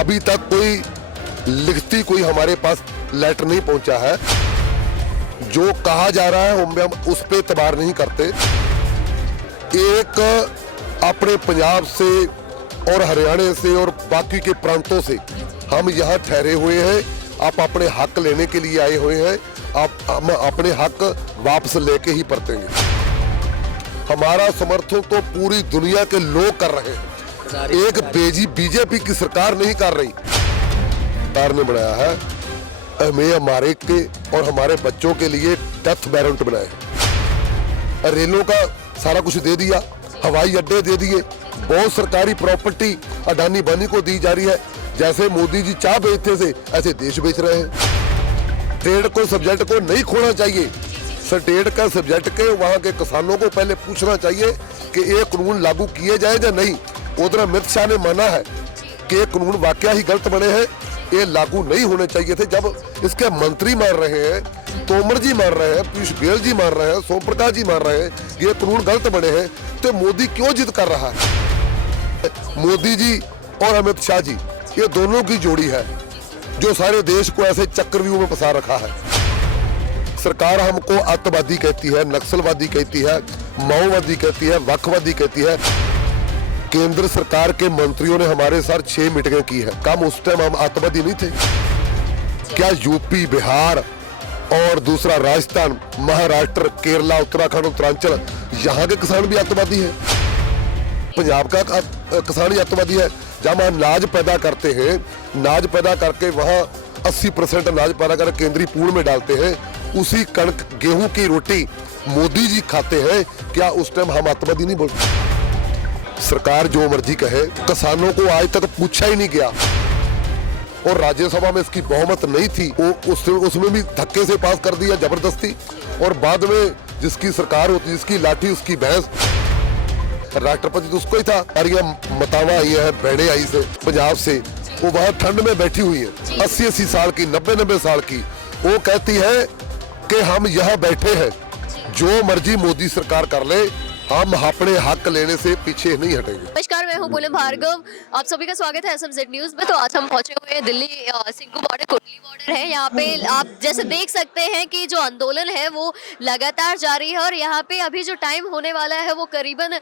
अभी तक कोई लिखती कोई हमारे पास लेटर नहीं पहुंचा है। जो कहा जा रहा है हम उस पे एतबार नहीं करते। एक अपने पंजाब से और हरियाणा से और बाकी के प्रांतों से हम यहाँ ठहरे हुए हैं। आप अपने हक लेने के लिए आए हुए हैं। हम अपने हक वापस लेके ही परतेंगे। हमारा समर्थन तो पूरी दुनिया के लोग कर रहे हैं। एक बीजेपी की सरकार नहीं कर रही। सरकार ने बनाया है हमें हमारे के और हमारे बच्चों के लिए डेथ वारंट बनाए। रेलों का सारा कुछ दे दिया, हवाई अड्डे दे दिए, बहुत सरकारी प्रॉपर्टी अडानी बानी को दी जा रही है। जैसे मोदी जी चाय बेचते थे ऐसे देश बेच रहे हैं। स्टेट को सब्जेक्ट को नहीं खोना चाहिए। स्टेट का सब्जेक्ट के वहाँ के किसानों को पहले पूछना चाहिए कि ये कानून लागू किए जाए या नहीं। उधर अमित शाह ने माना है कि ये कानून वाकया ही गलत बने हैं, ये लागू नहीं होने चाहिए थे। जब इसके मंत्री मार रहे हैं, तोमर जी मार रहे हैं, पीयूष गोयल जी मार रहे हैं, सोम प्रकाश जी मार रहे हैं ये कानून गलत बने हैं, तो मोदी क्यों जिद कर रहा है? मोदी जी और अमित शाह जी ये दोनों की जोड़ी है जो सारे देश को ऐसे चक्रव्यूह में फंसा रखा है। सरकार हमको आतंकवादी कहती है, नक्सलवादी कहती है, माओवादी कहती है, वक्फवादी कहती है। केंद्र सरकार के मंत्रियों ने हमारे साथ 6 मीटिंगें की है। कम उस टाइम हम आतंकवादी नहीं थे क्या? यूपी, बिहार और दूसरा राजस्थान, महाराष्ट्र, केरला, उत्तराखंड, उत्तरांचल यहाँ के किसान भी आतंकवादी है। पंजाब का किसान ही आतंकवादी है। जब हम अनाज पैदा करते हैं, अनाज पैदा करके वहाँ 80% अनाज पैदा कर केंद्रीय पूर्ण में डालते हैं, उसी कणक गेहूं की रोटी मोदी जी खाते हैं। क्या उस टाइम हम आतंकवादी नहीं बोलते? सरकार जो मर्जी कहे, किसानों को आज तक पूछा ही नहीं गया। और राज्यसभा में इसकी बहुमत नहीं थी, वो उसमें भी धक्के से पास कर दिया जबरदस्ती। और बाद में जिसकी सरकार होती, जिसकी लाठी उसकी भैंस, राष्ट्रपति तो उसको ही था। और ये मतावा आई है, बहने आई से पंजाब से, वो वहाँ ठंड में बैठी हुई है, 80-80 साल की, 90-90 साल की। वो कहती है कि हम यहाँ बैठे हैं, जो मर्जी मोदी सरकार कर ले, हम अपने हक लेने से पीछे नहीं हटेंगे। नमस्कार, मैं हूं पूनम भार्गव। आप सभी का स्वागत है SMZ न्यूज में। तो आज हम पहुंचे हुए हैं दिल्ली सिंघू बॉर्डर, कुंडली बॉर्डर है। यहाँ पे आप जैसे देख सकते हैं कि जो आंदोलन है वो लगातार जारी है। और यहाँ पे अभी जो टाइम होने वाला है वो करीबन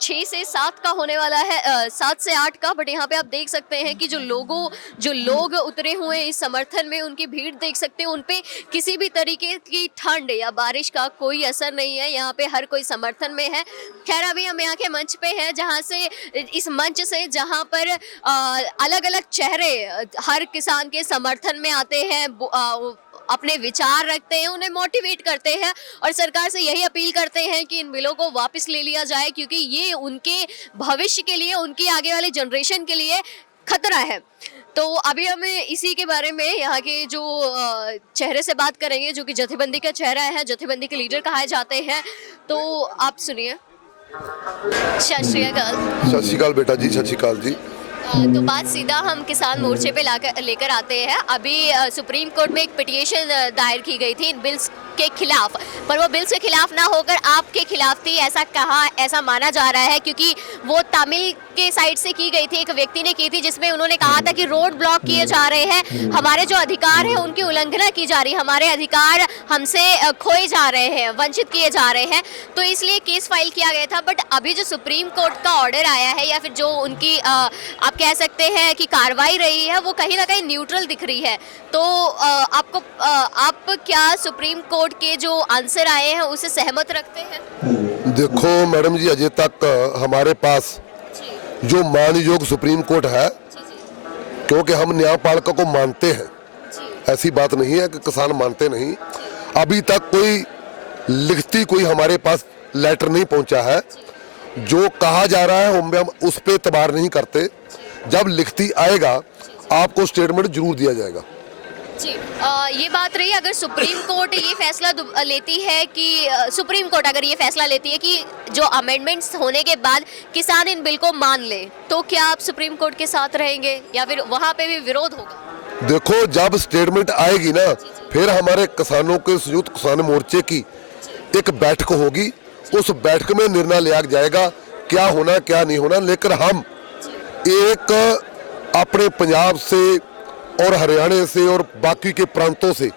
6 से 7 का होने वाला है, 7 से 8 का। बट यहाँ पे आप देख सकते हैं कि जो लोग उतरे हुए इस समर्थन में, उनकी भीड़ देख सकते हैं। उनपे किसी भी तरीके की ठंड या बारिश का कोई असर नहीं है। यहाँ पे हर कोई समर्थन में है। खैर, अभी हम यहाँ के मंच पे हैं, जहाँ से इस मंच से जहाँ पर अलग अलग चेहरे हर किसान के समर्थन में आते हैं, अपने विचार रखते हैं, उन्हें मोटिवेट करते हैं और सरकार से यही अपील करते हैं कि इन बिलों को वापस ले लिया जाए, क्योंकि ये उनके भविष्य के लिए, उनकी आगे वाली जनरेशन के लिए खतरा है। तो अभी हम इसी के बारे में यहाँ के जो चेहरे से बात करेंगे, जो कि जथेबंदी का चेहरा है, जथेबंदी के लीडर कहे जाते हैं। तो आप सुनिए। सत श्री अकाल बेटा जी, सत श्री अकाल जी। तो बात सीधा हम किसान मोर्चे पे लेकर आते हैं। अभी सुप्रीम कोर्ट में एक पिटीशन दायर की गई थी इन बिल्स के खिलाफ, पर वो बिल्स के खिलाफ ना होकर आपके खिलाफ थी, ऐसा माना जा रहा है, क्योंकि वो तमिल के साइड से की गई थी। एक व्यक्ति ने की थी जिसमें उन्होंने कहा था कि रोड ब्लॉक किए जा रहे हैं, हमारे जो अधिकार है उनकी उल्लंघना की जा रही है, हमारे अधिकार हमसे खोए जा रहे हैं, वंचित किए जा रहे हैं। तो इसलिए केस फाइल किया गया था। बट अभी जो सुप्रीम कोर्ट का ऑर्डर आया है, या फिर जो उनकी आप कह सकते हैं कि कार्रवाई रही है, वो कहीं ना कहीं न्यूट्रल दिख रही है। तो आप क्या सुप्रीम कोर्ट के जो आंसर आए हैं उससे सहमत रखते हैं? देखो मैडम जी, अजय तक हमारे पास जो मानयोग सुप्रीम कोर्ट है, क्योंकि हम न्यायपालिका को मानते हैं, ऐसी बात नहीं है कि किसान मानते नहीं। अभी तक कोई लिखती कोई हमारे पास लेटर नहीं पहुंचा है। जो कहा जा रहा है हम उस पे एतबार नहीं करते। जब लिखती आएगा आपको स्टेटमेंट जरूर दिया जाएगा। जी, ये बात रही। अगर सुप्रीम कोर्ट ये फैसला लेती है कि सुप्रीम कोर्ट अगर ये फैसला लेती है कि जो अमेंडमेंट्स होने के बाद किसान इन बिल को मान ले, तो क्या आप सुप्रीम कोर्ट के साथ रहेंगे या फिर वहाँ पे भी विरोध होगा? देखो, जब स्टेटमेंट आएगी ना, फिर हमारे किसानों के संयुक्त किसान मोर्चे की एक बैठक होगी। उस बैठक में निर्णय लिया जाएगा क्या होना क्या नहीं होना। लेकिन हम एक अपने पंजाब से और हरियाणा से और बाकी के प्रांतों से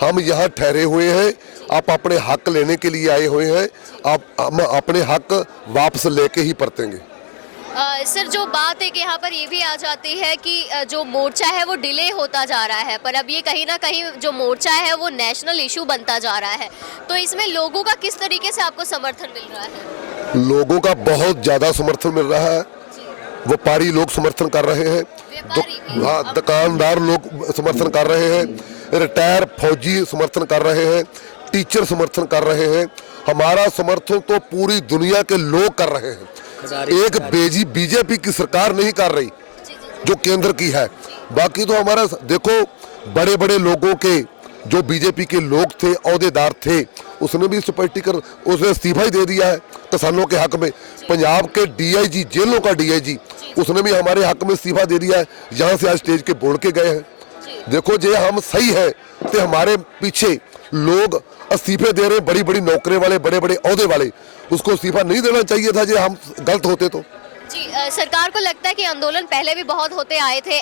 हम यहाँ ठहरे हुए हैं। आप अपने हक लेने के लिए आए हुए हैं। हम अपने हक वापस लेके ही परतेंगे। सर, जो बात है कि यहाँ पर ये भी आ जाती है कि जो मोर्चा है वो डिले होता जा रहा है, पर अब ये कहीं ना कहीं जो मोर्चा है वो नेशनल इशू बनता जा रहा है, तो इसमें लोगों का किस तरीके से आपको समर्थन मिल रहा है? लोगों का बहुत ज़्यादा समर्थन मिल रहा है। व्यापारी लोग समर्थन कर रहे हैं, हाँ, दुकानदार लोग समर्थन कर रहे हैं, रिटायर फौजी समर्थन कर रहे हैं, टीचर समर्थन कर रहे हैं। हमारा समर्थन तो पूरी दुनिया के लोग कर रहे हैं। एक बीजेपी की सरकार नहीं कर रही जो केंद्र की है। बाकी तो हमारा देखो, बड़े बड़े लोगों के जो बीजेपी के लोग थे, ओहदेदार थे, उसने भी उसने इस्तीफा ही दे दिया है किसानों के हक में। पंजाब के डीआईजी, जेलों का डीआईजी, उसने भी हमारे हक में इस्तीफा दे दिया है। यहाँ से आज स्टेज के बोल के गए हैं। देखो, जे हम सही है तो हमारे पीछे लोग इस्तीफे दे रहे, बड़ी बड़ी नौकरी वाले, बड़े बड़े ओहदे वाले, उसको इस्तीफा नहीं देना चाहिए था। जे हम गलत होते तो जी, सरकार को लगता है कि आंदोलन पहले भी बहुत होते आए थे।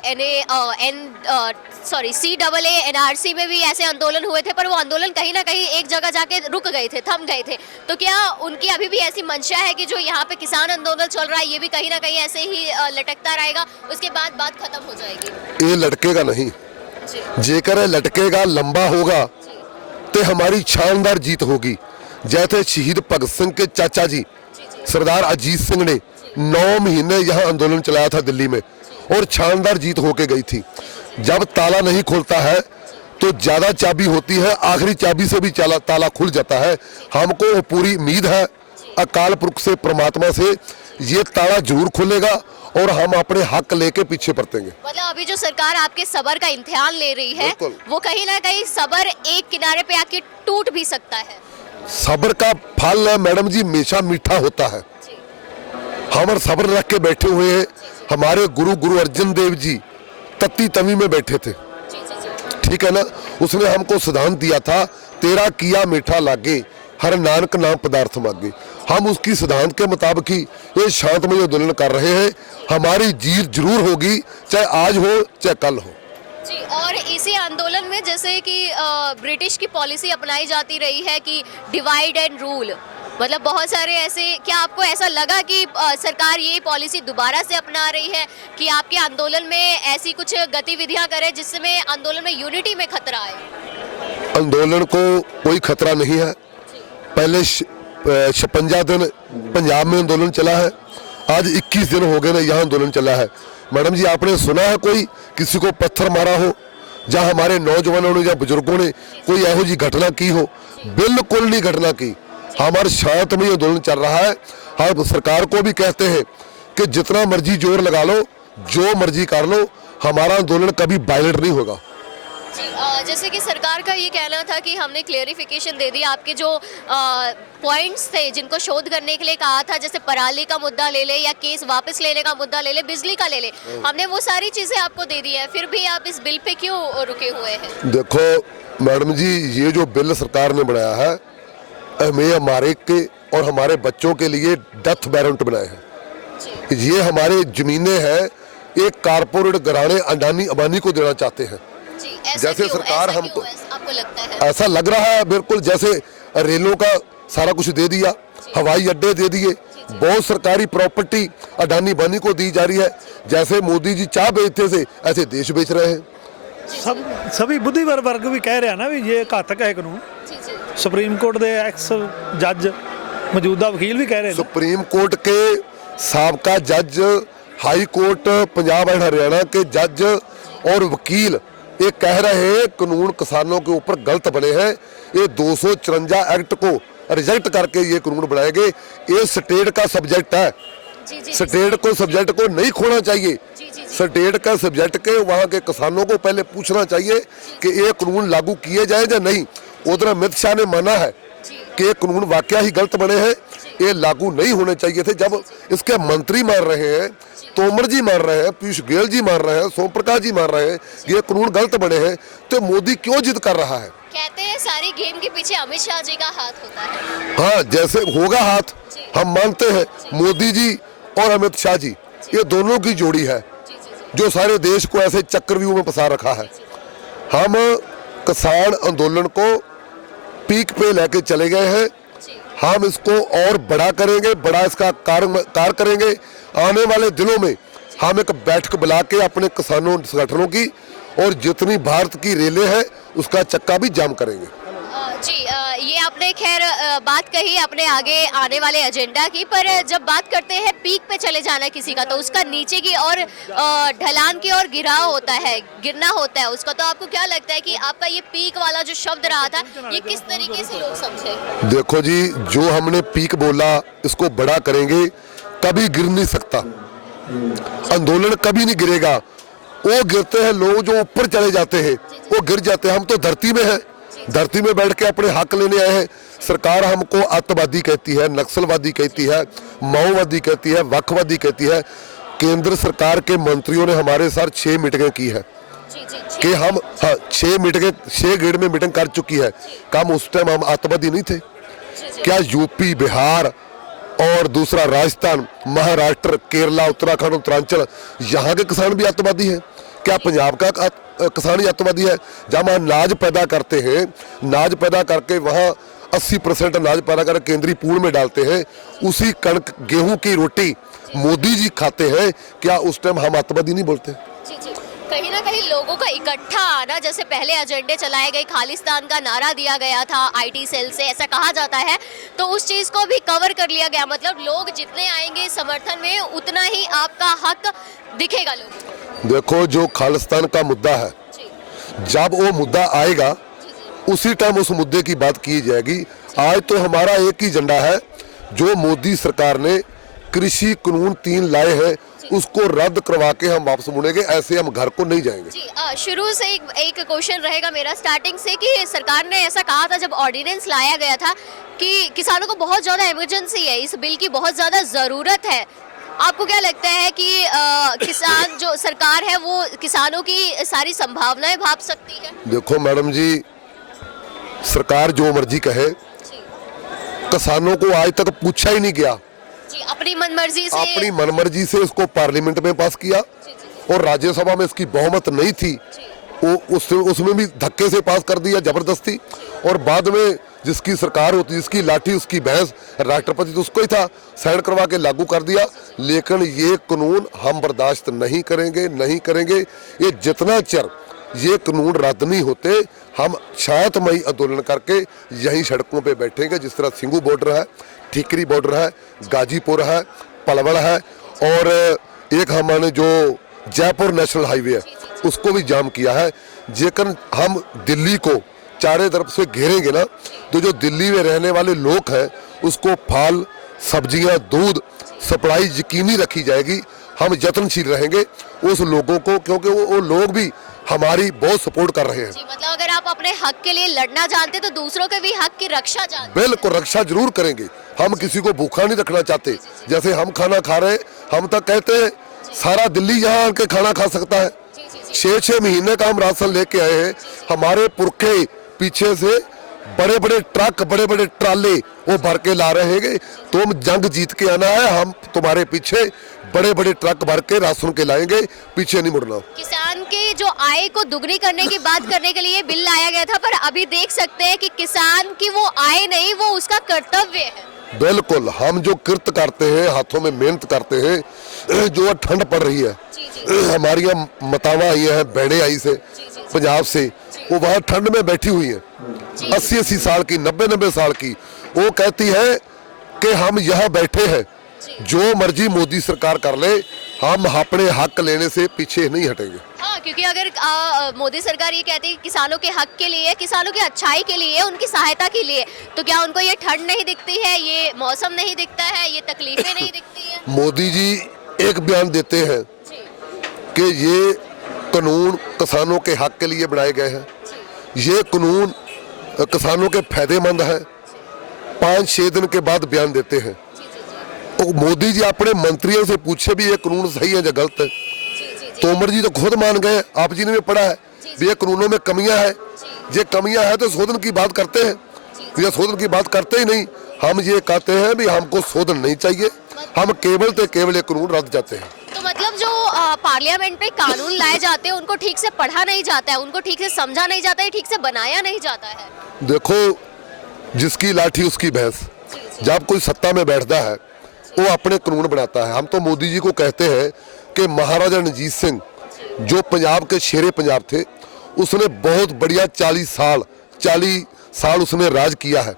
CAA NRC में भी ऐसे आंदोलन हुए थे, पर वो आंदोलन कहीं ना कहीं एक जगह जाके रुक गए थे, थम गए थे। तो क्या उनकी अभी भी ऐसी मंशा है कि जो यहाँ पे किसान आंदोलन चल रहा है ये भी कहीं ना कहीं ऐसे ही लटकता रहेगा, उसके बाद बात खत्म हो जाएगी? ये लटकेगा नहीं। जेकर लटकेगा, लंबा होगा, तो हमारी शानदार जीत होगी। जैसे शहीद भगत सिंह के चाचा जी सरदार अजीत सिंह ने 9 महीने यहाँ आंदोलन चलाया था दिल्ली में, और शानदार जीत होके गई थी। जब ताला नहीं खुलता है तो ज्यादा चाबी होती है, आखिरी चाबी से भी ताला खुल जाता है। हमको पूरी उम्मीद है अकाल पुरख से, परमात्मा से, ये ताला जरूर खुलेगा और हम अपने हक लेके पीछे परतेंगे। मतलब अभी जो सरकार आपके सबर का इम्तिहान ले रही है, वो कहीं ना कहीं सबर एक किनारे पे आके टूट भी सकता है। सब्र का फल है मैडम जी हमेशा मीठा होता है। हम सब्र रख के बैठे हुए हैं। हमारे गुरु अर्जन देव जी तत्ती तवी में बैठे थे, ठीक है ना। उसने हमको सिद्धांत दिया था, तेरा किया मीठा लागे, हर नानक नाम पदार्थ मांगे। हम उसकी सिद्धांत के मुताबिक ही ये शांतमय आंदोलन कर रहे हैं। हमारी जीत जरूर होगी, चाहे आज हो चाहे कल हो जी। और इसी आंदोलन में जैसे कि ब्रिटिश की पॉलिसी अपनाई जाती रही है कि डिवाइड एंड रूल, मतलब बहुत सारे ऐसे, क्या आपको ऐसा लगा कि सरकार ये पॉलिसी दोबारा से अपना रही है कि आपके आंदोलन में ऐसी कुछ गतिविधियां करे जिसमें आंदोलन में यूनिटी में खतरा आए? आंदोलन को कोई खतरा नहीं है। पहले 56 दिन पंजाब में आंदोलन चला है, आज 21 दिन हो गए ना यहाँ आंदोलन चला है। मैडम जी, आपने सुना है कोई किसी को पत्थर मारा हो, जहाँ हमारे नौजवानों ने या बुजुर्गों ने कोई ऐसी जी घटना की हो? बिल्कुल नहीं घटना की। हमारा शांतमय आंदोलन चल रहा है। हम सरकार को भी कहते हैं कि जितना मर्जी जोर लगा लो, जो मर्जी कर लो, हमारा आंदोलन कभी वायलेंट नहीं होगा। जी, जैसे कि सरकार का ये कहना था कि हमने क्लेरिफिकेशन दे दी, आपके जो पॉइंट्स थे जिनको शोध करने के लिए कहा था, जैसे पराली का मुद्दा ले ले या केस वापस लेने का मुद्दा ले ले, बिजली का ले ले, हमने वो सारी चीजें आपको दे दी है, फिर भी आप इस बिल पे क्यों रुके हुए हैं? देखो मैडम जी, ये जो बिल सरकार ने बनाया है, हमें हमारे के और हमारे बच्चों के लिए डेथ वारंट बनाए हैं। ये हमारे जमीनें हैं, एक कारपोरेट घराने अडानी अंबानी को देना चाहते हैं। जैसे सरकार हमको आपको लगता है? ऐसा लग रहा है बिल्कुल, जैसे रेलों का सारा कुछ दे दिया, हवाई अड्डे दे दिए, बहुत सरकारी प्रॉपर्टी अडानी अंबानी को दी जा रही है। जैसे मोदी जी चाय बेचते थे, ऐसे देश बेच रहे हैं। सभी बुद्धिवर वर्ग भी कह रहे हैं ना भी ये घातक है कानून। सुप्रीम कोर्ट के एक्स जज, मौजूदा वकील भी कह रहे हैं। सुप्रीम कोर्ट के साबका जज, high court Punjab and Haryana के जज और वकील ये कह रहे हैं कानून किसानों के ऊपर गलत बने हैं। ये 254 एक्ट को रिजेक्ट करके ये कानून बनाएंगे। ये स्टेट का सब्जेक्ट है, स्टेट को सब्जेक्ट को नहीं खोना चाहिए। स्टेट का सब्जेक्ट के वहाँ के किसानों को पहले पूछना चाहिए कि ये कानून लागू किए जाए या नहीं। उधर अमित शाह ने माना है कि ये कानून वाकया ही गलत बने हैं, ये लागू नहीं होने चाहिए थे। जब इसके मंत्री मान रहे हैं, तोमर जी मान रहे हैं, पीयूष गोयल जी मान रहे हैं, सोम प्रकाश जी मान रहे हैं ये कानून गलत बने हैं, तो मोदी क्यों जिद कर रहा है? कहते हैं सारी गेम के पीछे अमित शाह जी का हाथ होता है। हाँ, जैसे होगा हाथ, हम मानते हैं मोदी जी और अमित शाह जी ये दोनों की जोड़ी है। जो सारे देश को ऐसे चक्रव्यूह में फंसा रखा है। हम किसान आंदोलन को पीक पे लेके चले गए हैं, हम इसको और बड़ा करेंगे, बड़ा इसका कार करेंगे। आने वाले दिनों में हम एक बैठक बुला के अपने किसानों संगठनों की और जितनी भारत की रेलें हैं उसका चक्का भी जाम करेंगे। जी ये आपने खैर बात कही अपने आगे आने वाले एजेंडा की, पर जब बात करते हैं पीक पे चले जाना किसी का, तो उसका नीचे की और ढलान की ओर गिराव होता है, गिरना होता है उसका, तो आपको क्या लगता है कि आपका ये पीक वाला जो शब्द रहा था ये किस तरीके से लोग समझे? देखो जी, जो हमने पीक बोला इसको बड़ा करेंगे, कभी गिर नहीं सकता, आंदोलन कभी नहीं गिरेगा। वो गिरते हैं लोग जो ऊपर चले जाते हैं, वो गिर जाते हैं। हम तो धरती में हैं, धरती में बैठ के अपने हक लेने आए हैं। सरकार हमको आतंकवादी कहती है, नक्सलवादी कहती है, माओवादी कहती है, वक्फवादी कहती है। केंद्र सरकार के मंत्रियों ने हमारे साथ 6 मीटिंगें की है कि हम 6 गेड़ में मीटिंग कर चुकी है। कम उस टाइम हम आतंकवादी नहीं थे क्या? यूपी, बिहार और दूसरा राजस्थान, महाराष्ट्र, केरला, उत्तराखंड, उत्तरांचल, यहाँ के किसान भी आतंकवादी हैं क्या? पंजाब का किसान ही आतंकवादी है? जब हम अनाज पैदा करते हैं, अनाज पैदा करके वहाँ 80% अनाज पैदा कर केंद्रीय पूल में डालते हैं, उसी कणक गेहूं की रोटी मोदी जी खाते हैं क्या? उस टाइम हम आतंकवादी नहीं बोलते? कहीं ना कहीं लोगों का इकट्ठा आना, जैसे पहले एजेंडे चलाए गए, खालिस्तान का नारा दिया गया था आईटी सेल से, ऐसा कहा जाता है, तो उस चीज को भी कवर कर लिया गया। मतलब लोग जितने आएंगे समर्थन में उतना ही आपका हक दिखेगा लोगों। देखो, जो खालिस्तान का मुद्दा है, जब वो मुद्दा आएगा उसी टाइम उस मुद्दे की बात की जाएगी। आज तो हमारा एक ही एजेंडा है, जो मोदी सरकार ने कृषि कानून 3 लाए हैं उसको रद्द करवा के हम वापस मुड़ेंगे, ऐसे हम घर को नहीं जाएंगे। जी, शुरू से एक क्वेश्चन रहेगा मेरा स्टार्टिंग से कि सरकार ने ऐसा कहा था जब ऑर्डिनेंस लाया गया था कि किसानों को बहुत ज़्यादा इमरजेंसी है, इस बिल की बहुत ज़्यादा ज़रूरत है। आपको क्या लगता है कि किसान जो सरकार है वो किसानों की सारी संभावनाएं भाप सकती है? देखो मैडम जी, सरकार जो मर्जी कहे, किसानों को आज तक पूछा ही नहीं गया। अपनी मनमर्जी से इसको पार्लियामेंट में पास किया और राज्यसभा में इसकी बहुमत नहीं थी, वो उसमें भी धक्के से पास कर दिया, जबरदस्ती। और बाद में जिसकी सरकार होती, जिसकी लाठी उसकी भैंस, राष्ट्रपति तो उसको ही था, साइन करवा के लागू कर दिया। लेकिन ये कानून हम बर्दाश्त नहीं करेंगे। ये जितना चिर ये कानून रद्द नहीं होते, हम शांतमयी आंदोलन करके यहीं सड़कों पे बैठेंगे। जिस तरह सिंगू बॉर्डर है, ठीकरी बॉर्डर है, गाजीपुर है, पलवल है, और एक हमने जो जयपुर नेशनल हाईवे है उसको भी जाम किया है। जेकर हम दिल्ली को चारों तरफ से घेरेंगे ना, तो जो दिल्ली में रहने वाले लोग हैं उसको फल, सब्जियां, दूध सप्लाई यकीनी रखी जाएगी। हम यत्नशील रहेंगे उस लोगों को, क्योंकि वो लोग भी हमारी बहुत सपोर्ट कर रहे हैं। मतलब अगर आप अपने हक के लिए लड़ना जानते तो दूसरों के भी हक की रक्षा जानते। बिल्कुल, रक्षा जरूर करेंगे। हम किसी को भूखा नहीं रखना चाहते। जैसे हम खाना खा रहे हैं, हम तक कहते हैं सारा दिल्ली यहाँ आके खाना खा सकता है। 6-6 महीने का हम राशन लेके आए हैं। हमारे पुरखे पीछे से बड़े बड़े ट्रक, बड़े बड़े ट्राले वो भर के ला रहे हैं। तुम जंग जीत के आना है, हम तुम्हारे पीछे बड़े बड़े ट्रक भर के राशन के लाएंगे, पीछे नहीं मुड़ना। किसान के जो आय को दुगनी करने की बात करने के लिए बिल लाया गया था, पर अभी देख सकते हैं कि किसान की वो आय नहीं, वो उसका कर्तव्य है। बिल्कुल, हम जो कृत करते हैं, हाथों में मेहनत करते हैं, जो ठंड पड़ रही है, हमारी मातावां आई हैं, बहनें आई से पंजाब से, वो वहाँ ठंड में बैठी हुई है, 80-80 साल की, 90-90 साल की। वो कहती है कि हम यहाँ बैठे हैं, जो मर्जी मोदी सरकार कर ले, हम अपने हक लेने से पीछे नहीं हटेंगे। हाँ, क्योंकि अगर मोदी सरकार ये कहती है किसानों के हक के लिए, किसानों की अच्छाई के लिए, उनकी सहायता के लिए, तो क्या उनको ये ठंड नहीं दिखती है, ये मौसम नहीं दिखता है, ये तकलीफें नहीं दिखती है? मोदी जी एक बयान देते हैं कि ये कानून किसानों के हक के लिए बनाए गए हैं, ये कानून किसानों के फायदेमंद है। 5-6 दिन के बाद बयान देते हैं। तो मोदी जी अपने मंत्रियों से पूछे भी ये कानून सही है या गलत है। तोमर जी तो खुद मान गए, आप जी ने भी पढ़ा है भी ये कानूनों में कमियां है। ये कमियां है तो शोधन की बात करते हैं, ये शोधन की बात करते ही नहीं। हम ये कहते हैं भी हमको शोधन नहीं चाहिए, हम केवल ये कानून रद्द चाहते हैं। तो मतलब मतलब जो पार्लियामेंट में कानून लाए जाते हैं उनको ठीक से पढ़ा नहीं जाता है, उनको ठीक से समझा नहीं जाता है, ठीक से बनाया नहीं जाता है। देखो, जिसकी लाठी उसकी भैंस। जब कोई सत्ता में बैठता है वो अपने कानून बनाता है। हम तो मोदी जी को कहते हैं कि महाराजा रणजीत सिंह जो पंजाब के शेरे पंजाब थे, उसने बहुत बढ़िया 40 साल उसने राज किया है।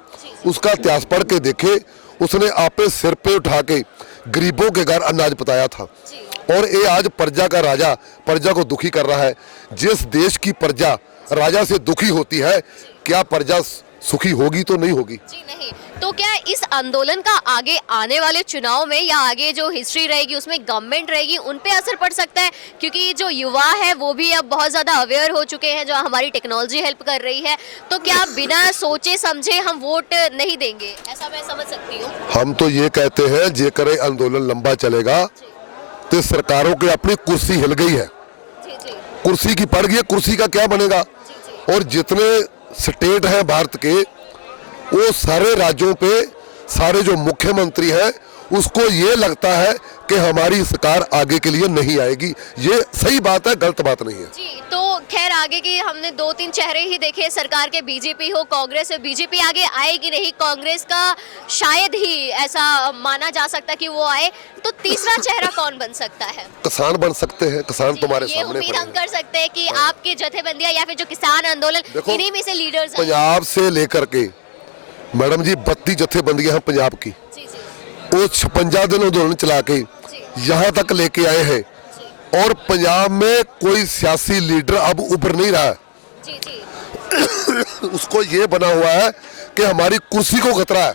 उसका इतिहास पढ़ के देखे, उसने आपे सिर पे उठा के गरीबों के घर अनाज पताया था। और ये आज प्रजा का राजा प्रजा को दुखी कर रहा है। जिस देश की प्रजा राजा से दुखी होती है, क्या प्रजा सुखी होगी? तो नहीं होगी जी नहीं। तो क्या इस आंदोलन का आगे आने वाले चुनाव में या आगे जो हिस्ट्री रहेगी उसमें गवर्नमेंट रहेगी उन पे असर पड़ सकता है? क्योंकि जो युवा है वो भी अब बहुत ज़्यादा अवेयर हो चुके हैं, जो हमारी टेक्नोलॉजी हेल्प कर रही है, तो क्या बिना सोचे समझे हम वोट नहीं देंगे, ऐसा मैं समझ सकती हूँ? हम तो ये कहते हैं, जेकर ये आंदोलन लंबा चलेगा तो सरकारों की अपनी कुर्सी हिल गई है। कुर्सी की पड़ गई है, कुर्सी का क्या बनेगा? और जितने स्टेट हैं भारत के, वो सारे राज्यों पे सारे जो मुख्यमंत्री हैं उसको ये लगता है कि हमारी सरकार आगे के लिए नहीं आएगी। ये सही बात है, गलत बात नहीं है जी। तो खैर आगे की हमने 2-3 चेहरे ही देखे सरकार के, बीजेपी हो कांग्रेस हो। बीजेपी आगे आएगी नहीं, कांग्रेस का शायद ही ऐसा माना जा सकता कि वो आए। तो तीसरा चेहरा कौन बन सकता है? किसान बन सकते हैं। किसान तुम्हारे ये सामने उम्मीद हम पड़े हैं। कर सकते हैं कि आपकी जथेबंदियां या फिर जो किसान आंदोलन, इन्हीं में से लीडर्स हैं। पंजाब से लेकर के मैडम जी 32 जथेबंदियां हैं पंजाब की। वो 56 दिन आंदोलन चला के यहाँ तक लेके आए हैं। और पंजाब में कोई सियासी लीडर अब उभर नहीं रहा है। उसको ये बना हुआ है कि हमारी कुर्सी को खतरा है।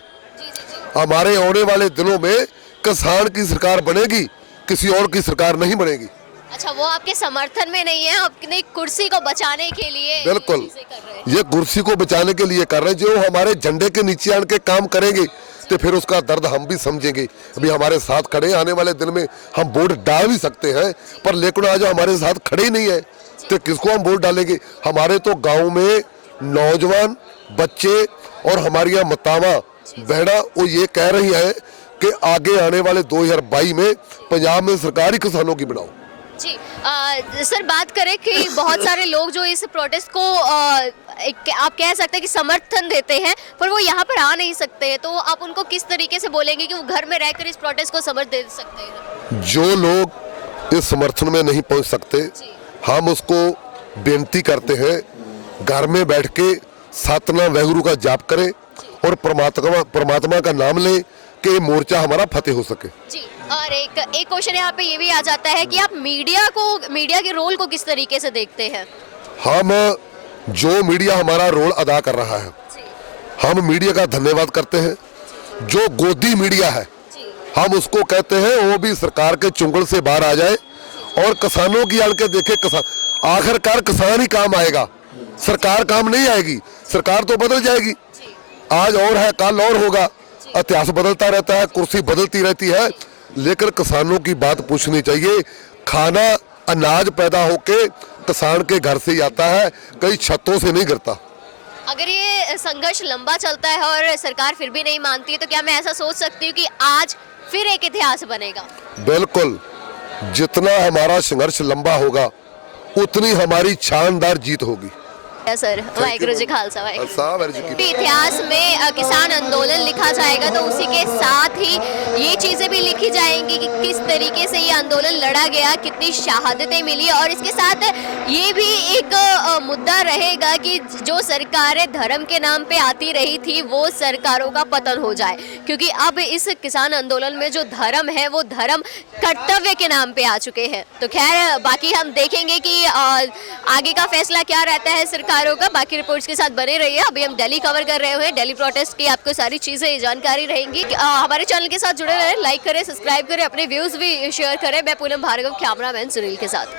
हमारे आने वाले दिनों में किसान की सरकार बनेगी, किसी और की सरकार नहीं बनेगी। अच्छा, वो आपके समर्थन में नहीं है, अपनी कुर्सी को बचाने के लिए बिल्कुल, ये चीजें कर रहे हैं। ये कुर्सी को बचाने के लिए कर रहे हैं। जो हमारे झंडे के नीचे आन के काम करेंगे तो फिर उसका दर्द हम भी समझेंगे। अभी हमारे साथ खड़े, आने वाले दिन में हम वोट डाल भी सकते हैं, पर लेकिन आज हमारे साथ खड़े ही नहीं है तो किसको हम वोट डालेंगे? हमारे तो गांव में नौजवान बच्चे और हमारी यहाँ मातावां बहना वो ये कह रही है कि आगे आने वाले 2022 में पंजाब में सरकार ही किसानों की बनाओ। जी सर, बात करें कि बहुत सारे लोग जो इस प्रोटेस्ट को आप कह सकते हैं कि समर्थन देते हैं, पर वो यहाँ पर आ नहीं सकते हैं, तो आप उनको किस तरीके से बोलेंगे कि वो घर में रहकर इस प्रोटेस्ट को समर्थन दे सकते हैं? जो लोग इस समर्थन में नहीं पहुँच सकते, हम उसको बेनती करते हैं घर में बैठ के सतनाम वाहिगुरू का जाप करें और परमात्मा का नाम लें कि मोर्चा हमारा फतेह हो सके। जी। और एक क्वेश्चन यहाँ पे ये भी आ जाता है कि आप मीडिया के रोल को किस तरीके से देखते हैं? हम जो मीडिया हमारा रोल अदा कर रहा है, हम मीडिया का धन्यवाद करते हैं। जो गोदी मीडिया है, हम उसको कहते हैं वो भी सरकार के चुंगल से बाहर आ जाए और किसानों की आड़ के देखे। किसान आखिरकार किसान ही काम आएगा, सरकार काम नहीं आएगी। सरकार तो बदल जाएगी, आज और है कल और होगा, इतिहास बदलता रहता है, कुर्सी बदलती रहती है, लेकिन किसानों की बात पूछनी चाहिए। खाना अनाज पैदा होके किसान के घर से ही आता है, कई छतों से नहीं गिरता। अगर ये संघर्ष लंबा चलता है और सरकार फिर भी नहीं मानती है, तो क्या मैं ऐसा सोच सकती हूँ कि आज फिर एक इतिहास बनेगा? बिल्कुल, जितना हमारा संघर्ष लंबा होगा उतनी हमारी शानदार जीत होगी। सर, वाहिगुरू जी खालसा वाहिगुरू जी की फतेह। इतिहास में किसान आंदोलन लिखा जाएगा, तो उसी के साथ ही ये चीजें भी लिखी जाएंगी कि किस तरीके से ये आंदोलन लड़ा गया, कितनी शहादतें मिली, और इसके साथ ये भी एक मुद्दा रहेगा कि जो सरकारें धर्म के नाम पे आती रही थी वो सरकारों का पतन हो जाए, क्योंकि अब इस किसान आंदोलन में जो धर्म है वो धर्म कर्तव्य के नाम पे आ चुके हैं। तो खैर बाकी हम देखेंगे कि आगे का फैसला क्या रहता है सरकारों का। बाकी रिपोर्ट्स के साथ बने रहिए। अभी हम दिल्ली कवर कर रहे हैं, दिल्ली प्रोटेस्ट की आपको सारी चीजें जानकारी रहेंगी। हमारे चैनल के साथ जुड़े रहें, लाइक करें, सब्सक्राइब करें, अपने व्यूज भी शेयर करें। मैं पूनम भार्गव, कैमरामैन सुनील के साथ।